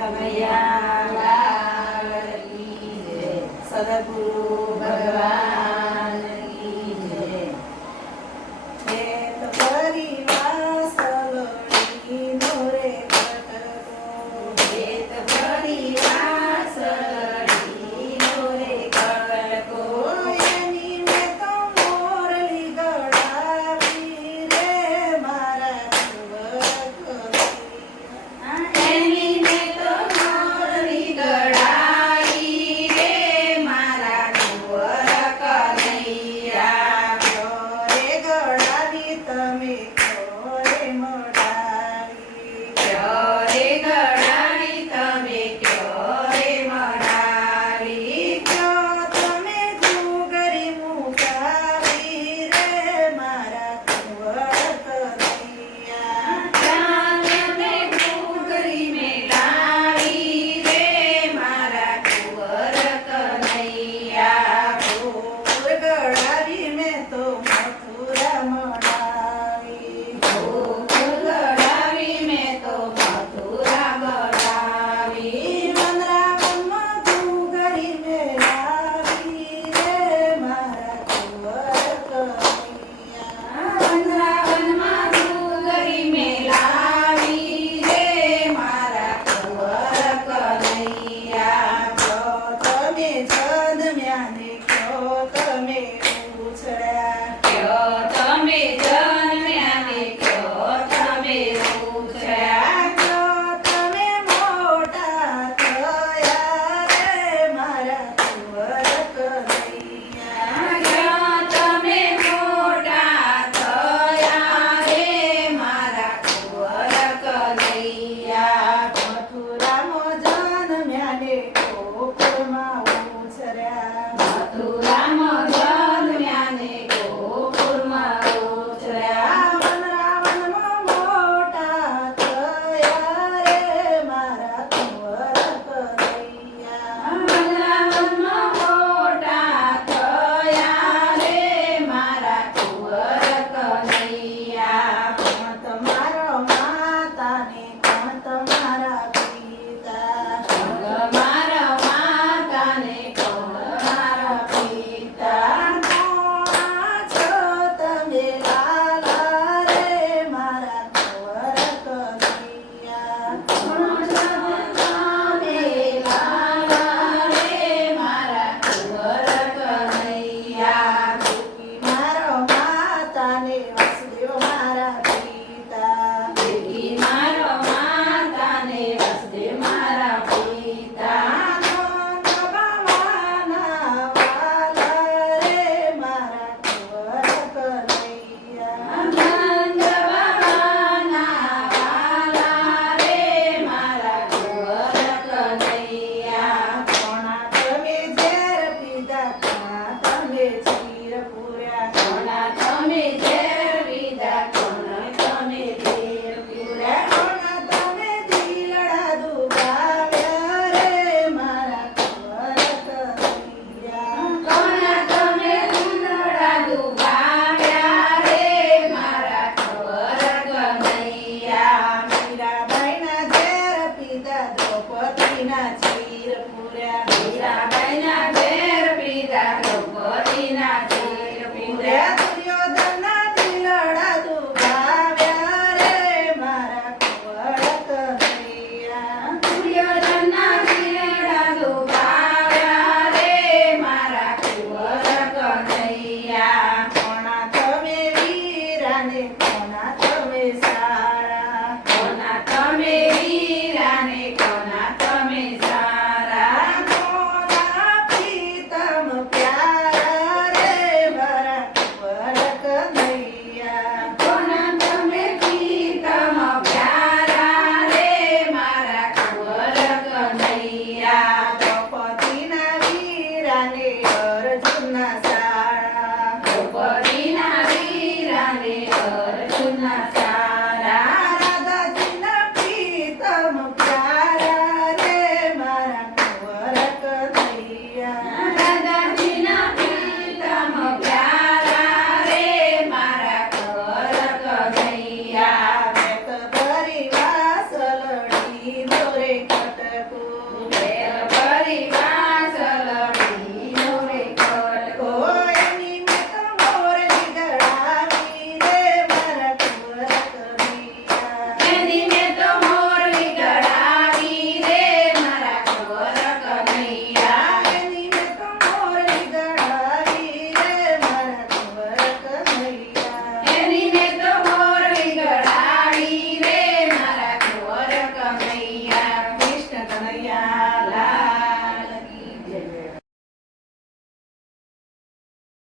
કનૈયા લાલ કી જય. સદગુરુ ભગવાન કી જય. ખેત ભરી વાસળની મોરે કટકો. ખેત ભરી વાસળની મોરે કટકો. એની મેં તો મોરલી ગળાવી રે મારા કુંવર એની મેં તો મોરલી ગળાવી રે મારા કુંવર કનૈયા. ઘરે ગળાવી તમે ઘરે મડાવી. ઘરે ગળાવી તમે ઘરે મડાવી. ક્યો તમે ઘૂઘરી મુકાવી રે મારા કુંવર કનૈયા. ક્યાં તમે ઘૂઘરી મેલાવી રે મારા કુંવર કનૈયા. ઘૂઘ ગળાવી મેં તો મથુરા મડાવી. ઘૂઘ ગળાવી મેં તો મથુરા મડાવી. વનરાવનમાં ઘૂઘરી મેલાવી રે મારા કુંવર કનૈયા. વનરાવનમાં ઘૂઘરી મેલાવી રે મારા કુંવર કનૈયા. ક્યો તમે જન્મ્યા ને ક્યો તમે ઉછળ્યા. ક્યો તમે જન્મ્યા ને ક્યો તમે ઉછળ્યા. ક્યો તમે મોટા થયા રે મારા કુંવર કનૈયા. ક્યો તમે મોટા થયા રે મારા કુંવર કનૈયા. મથુરામાં જન્મ્યા ને ગોકુળમાં ઉછર્યા. મથુરામાં જન્મ્યા ને ગોકુળમાં ઉછર્યા. વનરાવનમાં મોટા થયા રે મારા કુંવર કનૈયા. વનરાવનમાં મોટા થયા રે મારા કુંવર કનૈયા. કોણ તમારા માતા ને કોણ તમારા પિતા. મારા માતા ને કોણ મારા પિતા. કોણ છો તમે લાલા રે મારા કુંવર કનૈયા. કોણ છો તમે લાલા રે મારા કુંવર કનૈયા. દેવકી મારો માતા ને વાસુદેવ મારા પિતા. દેવકી મારો માતા ને વાસુદેવ મારા પિતા. નંદ બાવાના વાલા રે મારા કુંવર કનૈયા. નંદ બાવાના વાલા રે મારા કુંવર કનૈયા. કોણા તમે ઝેર પીધા કોણા તમે ચીર પૂર્યા. કોણા તમે ઝેર પીધા કોણા તમે ચીર પૂર્યા. કોણા તમે દિલડા દુભાવ્યા રે મારા કુંવર કનૈયા. કોણા તમે દિલડા દુભાવ્યા રે મારા કુંવર કનૈયા. મીરાબાઈના ઝેર પીધા દ્રૌપદીના ચીર પૂર્યા.